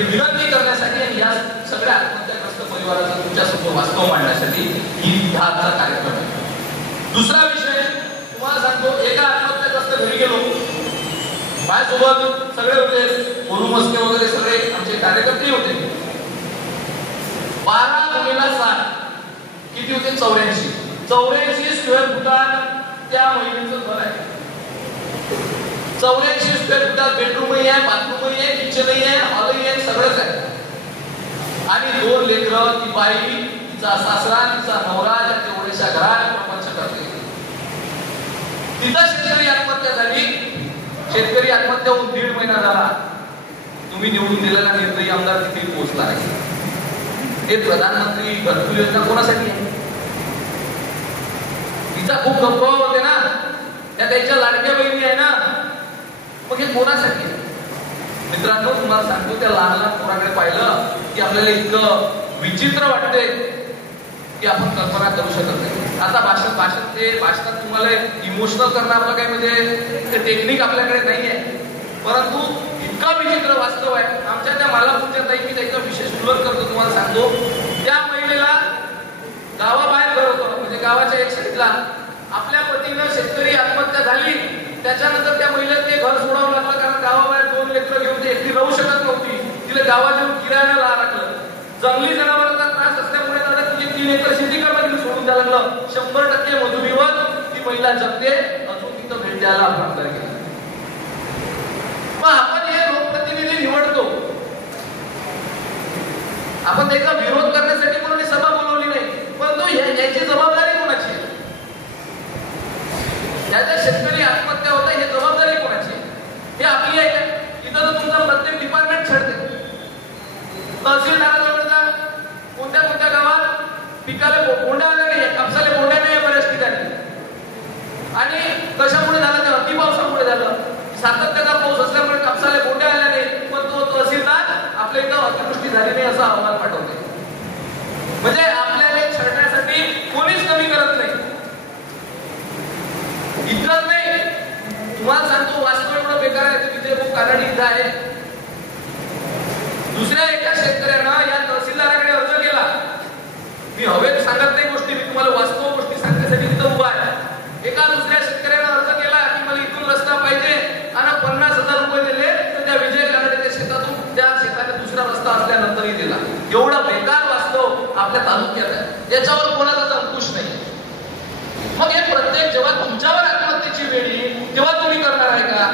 हे विनंती करण्यासाठी आणि या सगळ्या आत्महत्याग्रस्त परिवाराचं तुमच्यासमोर वास्तव मांडण्यासाठी हा आजचा कार्यक्रम आहे. दुसरा विषय तुम्हाला सांगतो, एका आत्महत्याग्रस्त घरी गेलो, माझ्यासोबत सगळे होते, बोलू मस्के वगैरे सगळे आमचे कार्यकर्ते होते. 12x7 किती होते? 84 स्क्वेअर फुटात त्या महिलेचं घर आहे. 84 स्क्वेअर फुटात बेडरूमही आहे, बाथरूमही आहे, किचनही आहे, हॉलही आहे, सगळंच आहे. आणि 2 लेकरं, ती बाई, तिचा सासरा, तिचा नवरा, त्या एवढ्याशा घरात प्रपंच करते. तिचा शेतकरी आत्महत्या झाली. शेतकरी आत्महत्या होऊन 1.5 महिना झाला. तुम्ही निवडून दिलेला निर्दयी आमदार तिथे पोहोचला आहे. हे प्रधानमंत्री घरकुल योजना कोणासाठी आहे? तिचा खूप गप्पा होते ना, त्या त्याच्या लाडक्या बहिणी आहे ना, मग हे कोणासाठी आहे? मित्रांनो, तुम्हाला सांगतो, त्या लहान लहान पोराकडे पाहिलं की आपल्याला इतकं विचित्र वाटते की आपण कल्पना करू शकत नाही. आता भाषणात तुम्हाला इमोशनल करणार काही म्हणजे टेक्निक आपल्याकडे नाही आहे, परंतु इतका विचित्र वास्तव आहे. आमच्या त्या मालापूरच्या ताई, मी त्याचा विशेष उल्लेख करतो, तुम्हाला सांगतो, त्या महिलेला गावाबाहेर घर होतं, म्हणजे गावाच्या एक साईडला आपल्या पतीनं शेतकरी आत्महत्या झाली. त्याच्यानंतर त्या महिलेला ते घर सोडावं लागलं, कारण गावाबाहेर 2 लेकरं घेऊन ते एकटी राहू शकत नव्हती. तिला गावात येऊन किरायाला लागलं. जंगली जनावरांचा त्रास असल्यामुळे त्याला तिची 3 एकर शेती करणं सोडून द्यायला लागलं. 100% मजुरीवर ती महिला जगते. अजून तिथं भेट द्यायला आपण आमदार केला. मग आपण हे लोकप्रतिनिधी निवडतो, आपण त्याचा विरोध करण्यासाठी म्हणून सभा बोलवली नाही, परंतु याची जबाबदारी कोणाची आहे? त्याच्या शेतकरी आत्महत्या होत आहे, ही जबाबदारी कोणाची आहे? हे आपली आहे का? इथं तर तुमचा प्रत्येक डिपार्टमेंट छेडते. तहसीलदाराजवळ जा, कोणत्या गावात पिकाला बोंड्या आल्या नाही, कापसाला बोंड्या नाही बऱ्याच ठिकाणी. आणि कशामुळे झालं? ते अतिपावसामुळे झालं. सातत्याचा पाऊस असल्यामुळे कापसाला बोंड्या आल्या नाही, पण तो तहसीलदार आपल्या इथं अतिवृष्टी झाली नाही असा अहवाल पाठवते. म्हणजे आपल्याला छेडण्यासाठी कोणीच कमी करत नाही. इतकंच नाही, तुम्हाला सांगतो, वास्तव एवढं बेकार आहे. विजय भाऊ काराडी इथं आहे. दुसऱ्या एका शेतकऱ्यानं या तहसीलदाराकडे अर्ज केला. मी हवेत सांगत नाही गोष्टी, मी तुम्हाला वास्तव गोष्टी सांगण्यासाठी इथं उभा आहे. एका दुसऱ्या शेतकऱ्यानं अर्ज केला की मला इथून रस्ता पाहिजे, आणि 50,000 रुपये दिले, तर त्या विजय काराडीच्या शेतातून त्या शेताने दुसरा रस्ता असल्यानंतरही दिला. एवढा बेकार वास्तव आपल्या तालुक्यात आहे, याच्यावर कोणाचा अंकुश नाही. मग हे प्रत्येक जेव्हा तुमच्यावर आत्महत्येची वेळ येईल तेव्हा तुम्ही करणार आहे का?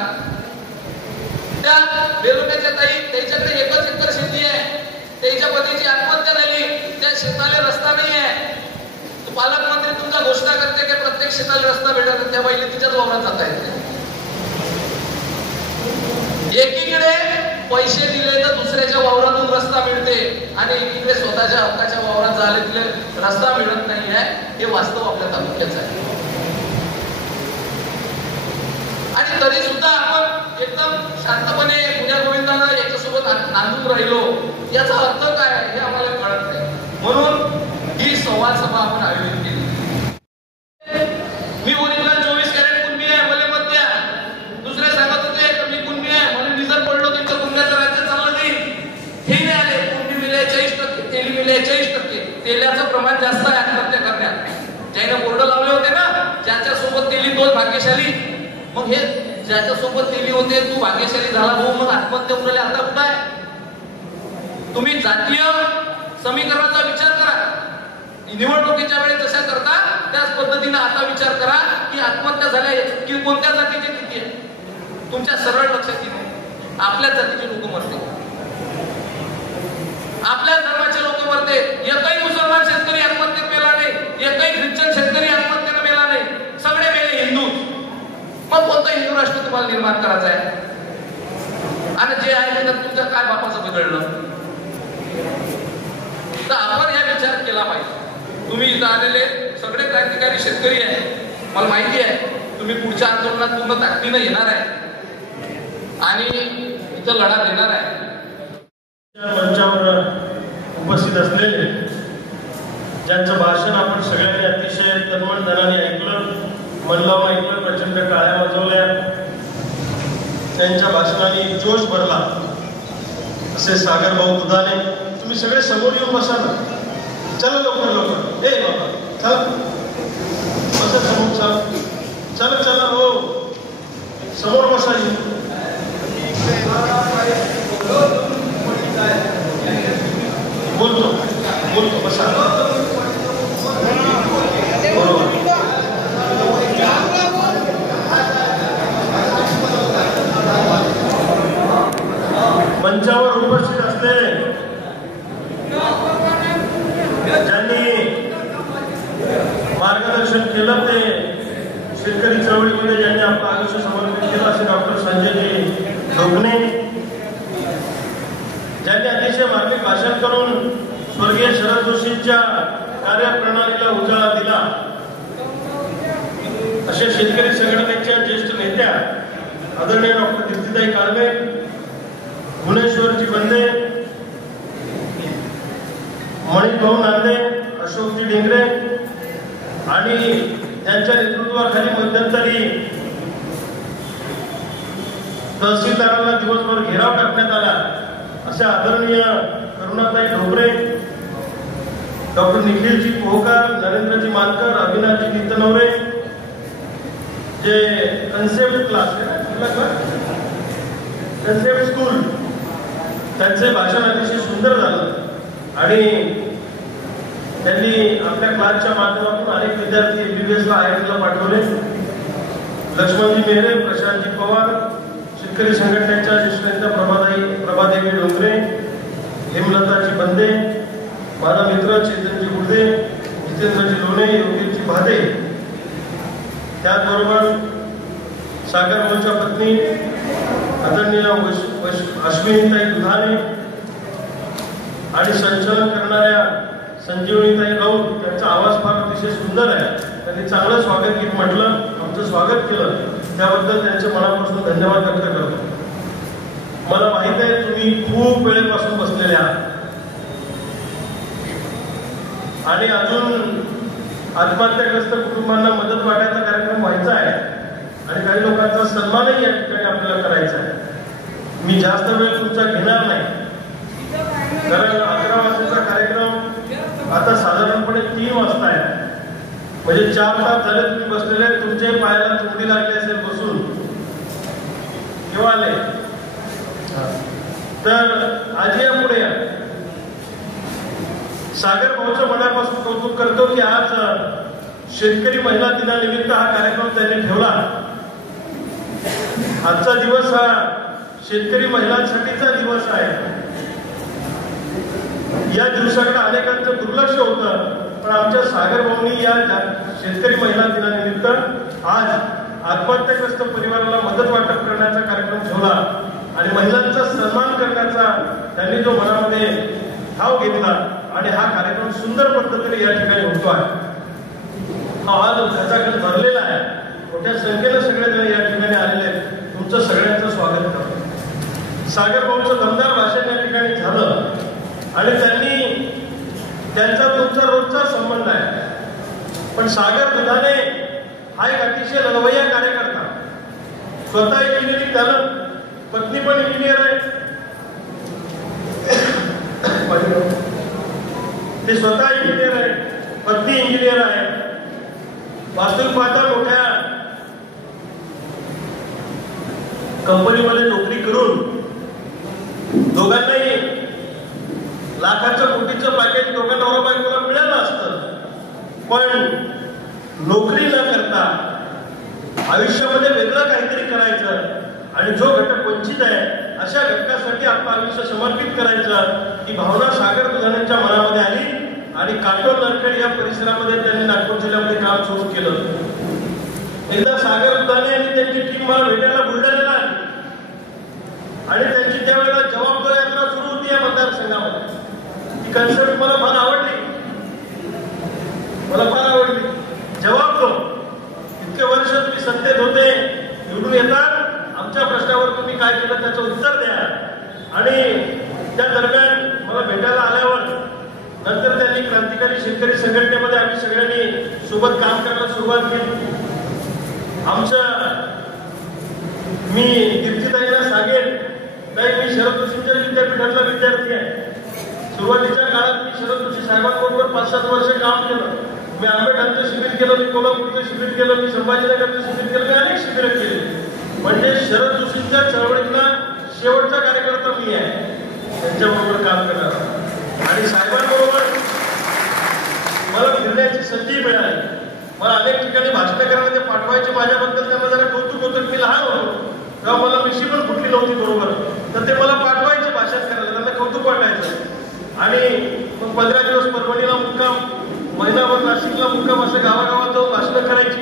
त्या बेलोट्याच्या ताई, त्याच्याकडे 1 एकर शेती आहे, त्याच्या पतीची आत्महत्या झाली, त्या शेताला रस्ता नाही आहे. पालकमंत्री तुमचा घोषणा करते की प्रत्येक शेताला रस्ता भेटत, त्या बाईला तिच्याच वावरात जाता येते. एकीकडे पैसे दिले तर दुसऱ्याच्या वावरातून रस्ता मिळते, आणि एकीकडे स्वतःच्या हक्काच्या वावरात झाले तिले रस्ता मिळत नाही आहे. हे वास्तव आपल्या तालुक्याचं आहे. आणि तरी सुद्धा आपण एकदम शांतपणे पुण्या गोविंदानं याच्यासोबत नांदून राहिलो, याचा अर्थ काय आहे हे आम्हाला कळत नाही. म्हणून ही संवाद सभा आपण आयोजित केली. मी ओरिजिनल 24 कॅरेट कुणबी आहे, मला मत द्या. दुसरे सांगत होते की मी कुणबी आहे, म्हणून निजर पडलो, तुमचं कुणब्याचं राज्य चाललं नाही. हे नाही आले. कुणबी मिले 40%, तेली मिले 40%. तेल्याचं प्रमाण जास्त आहे आत्महत्या करण्यात. ज्याने बोर्ड लावले होते ना, ज्याच्यासोबत तेली तोच भाग्यशाली. मग हे ज्याच्यासोबत तेली होते तू भाग्यशाली झाला भाऊ, मग आत्महत्या उरले आता कुठं आहे? तुम्ही जातीय समीकरणाचा विचार करा. निवडणुकीच्या वेळेस जशा करता त्याच पद्धतीने आता विचार करा की आत्महत्या झाल्या की कोणत्या जातीचे किती आहे. तुमच्या सरळ लक्षात येईल, आपल्याच जातीचे लोक मरते, आपल्याच धर्माचे लोक मरते. एकही मुसलमान शेतकरी आत्महत्येत मेला नाही, एकही ख्रिश्चन शेतकरी आत्महत्येने मेला नाही, सगळे मेले हिंदू. मग कोणतं हिंदू राष्ट्र तुम्हाला निर्माण करायचं आहे? आणि जे आहे त्याच्यात तुमच्या काय बापाचं बिघडलं? तर आपण या विचार केला पाहिजे. तुम्ही इथं आलेले सगळे क्रांतिकारी शेतकरी आहे, मला माहिती आहे तुम्ही पुढच्या आंदोलनात पूर्ण ताकदीनं येणार आहे आणि इथं लढा देणार आहे. मंचावर उपस्थित असलेले ज्यांचं भाषण आपण सगळ्यांनी अतिशय तन्मनधनाने ऐकलं, मन लावून ऐकलं, प्रचंड टाळ्या वाजवल्या, त्यांच्या भाषणाने जोश भरला. असे सागर भाऊ दुधाने, तुम्ही सगळे समोर येऊन बसा ना. चला लवकर लवकर. ए बाबा चला बसा समोर. चला चला चला हो समोर बसा. बोलतो बोलतो बसा. बरोबर. मंचावर उपस्थित असलेले ज्यांनी मार्गदर्शन केलं, ते शेतकरी चळवळीमध्ये ज्यांनी आपलं आयुष्य समर्पित केलं असे डॉक्टर संजयजी ढोकणे, ज्यांनी अतिशय मार्मिक भाषण करून स्वर्गीय शरद जोशींच्या कार्यप्रणालीला उजाळा दिला, अशा शेतकरी संघटनेच्या ज्येष्ठ नेत्या आदरणीय डॉक्टर दीप्तीताई काळवे, भुवनेश्वरजी बंदे, मणिभाऊ नांदे, अशोकजी डेंगरे आणि त्यांच्या नेतृत्वाखाली मध्यंतरी तहसीलदारांना दिवसभर घेराव टाकण्यात आला अशा आदरणीय करुणाताई ढोबरे, डॉक्टर निखिलजी पोहकर, नरेंद्रजी मानकर, अविनाशजी नितनवरे, जे कन्सेप्ट क्लास आहे ना, कन्सेप्ट स्कूल, त्यांचे भाषण अतिशय सुंदर झालं आणि त्यांनी आपल्या क्लासच्या माध्यमातून अनेक विद्यार्थी MBBS ला IIT ला पाठवले. लक्ष्मणजी मेहरे, प्रशांतजी पवार, शेतकरी संघटनेच्या ज्येष्ठ नेत्या प्रभादेवी डोंगरे, हेमलताजी बंदे, माझा मित्र चेतनजी गुडदे, जितेंद्रजी लोणे, योगेशजी भादे, त्याचबरोबर सागर भाऊच्या पत्नी आदरणीय अश्विनीताई दुधाने आणि संचालन करणाऱ्या संजीवनीताई राऊत, त्यांचा आवाज फार अतिशय सुंदर आहे. त्यांनी चांगलं स्वागत गीत म्हटलं, आमचं स्वागत केलं, त्याबद्दल त्यांचे मनापासून धन्यवाद व्यक्त करतो. मला माहित आहे तुम्ही खूप वेळेपासून बसलेले आहात आणि अजून आत्महत्याग्रस्त कुटुंबांना मदत वाटायचा कार्यक्रम व्हायचा आहे आणि काही लोकांचा सन्मानही या ठिकाणी आपल्याला करायचा आहे. मी जास्त वेळ तुमचा घेणार नाही, कारण 11 वाजताचा कार्यक्रम आता साधारणपणे 3 वाजता आहे, म्हणजे 4 तास झाले तुम्ही बसलेले. तुमच्या पायाला चुंडी लागली असेल बसून, केव्हा आले तर आज या पुढे या. सागर भाऊचं मनापासून कौतुक करतो की आज शेतकरी महिला दिनानिमित्त हा कार्यक्रम त्यांनी ठेवला. आजचा दिवस हा शेतकरी महिलांसाठीचा दिवस आहे. या दिवसाकडे अनेकांचं दुर्लक्ष होतं, पण आमच्या सागर भाऊंनी या शेतकरी महिला दिनानिमित्त आज आत्महत्याग्रस्त परिवाराला मदत वाटप करण्याचा कार्यक्रम ठेवला आणि महिलांचा सन्मान करण्याचा त्यांनी जो मनामध्ये भाव घेतला आणि हा कार्यक्रम सुंदर पद्धतीने या ठिकाणी होतो आहे. हा खचाखच भरलेला आहे. मोठ्या संख्येने सगळेजण या ठिकाणी आलेले आहेत. तुमचं सगळ्यांचं स्वागत करतो. सागर भाऊचं दमदार भाषण या ठिकाणी झालं आणि त्यांचा तुमचा रोजचा संबंध आहे. पण सागर दुधाने हा एक अतिशय लढवय्या कार्यकर्ता, स्वतः इंजिनिअरिंग झालं, पत्नी पण इंजिनियर आहे, ते स्वतः इंजिनियर आहे, पत्नी इंजिनियर आहे. वास्तविक पाहता मोठ्या कंपनीमध्ये नोकरी करून दोघांनाही लाखाचं कोटीचं पॅकेज दोघांना नवरा बायकोला मिळालं असतं, पण नोकरी न करता आयुष्यामध्ये वेगळं काहीतरी करायचं आणि जो घटक वंचित आहे अशा घटकासाठी आपलं आयुष्य समर्पित करायचं ही भावना सागर दुधानेच्या मनामध्ये आली आणि काटोल नरखेड या परिसरामध्ये त्यांनी नागपूर जिल्ह्यामध्ये काम सुरू केलं. एकदा सागर दुधाने आणि त्यांची टीम मला भेटायला बुलढाण्याला आली आणि त्यांची त्यावेळेला जबाबदारी यात्रा सुरू होती या मतदारसंघामध्ये. ती कन्सेप्ट मला फार आवडली. जबाब दो, इतके वर्ष तुम्ही सत्तेत होते, निवडून येतात, आमच्या प्रश्नावर तुम्ही काय केलं त्याचं उत्तर द्या. आणि त्या दरम्यान मला भेटायला आल्यावर नंतर त्यांनी क्रांतिकारी शेतकरी संघटनेमध्ये आम्ही सगळ्यांनी सोबत काम करायला सुरुवात केली. मी दीप्तीताईला सांगेन, ताई मी शरद जोशींच्या विद्यापीठ विद्यापीठातला विद्यार्थी आहे. सुरुवातीच्या काळात मी शरद जोशी साहेबांबरोबर 5-7 वर्ष काम केलं. मी आंबेडकरांचं शिबिर केलं, मी कोल्हापूरचं शिबिर केलं, मी संभाजीनगरचं शिबिर केलं, मी अनेक शिबिरं केली. म्हणजे शरद जोशींच्या चळवळीतला शेवटचा कार्यकर्ता मी आहे, त्यांच्याबरोबर काम करणार. आणि साहेबांबरोबर मला फिरण्याची संधी मिळाली. मला अनेक ठिकाणी भाषण करायला ते पाठवायचे. माझ्याबद्दल त्यांना जरा कौतुक होतं. मी लहान होतो तेव्हा मला मिशी पण फुटली नव्हती बरोबर, तर ते मला पाठवायचे भाषण करायला, त्यांना कौतुक वाटायचं. आणि मग 15 दिवस परभणीला मुक्काम, महिनाभर नाशिकला मुक्काम, असं गावागावात जाऊन भाषणं करायची.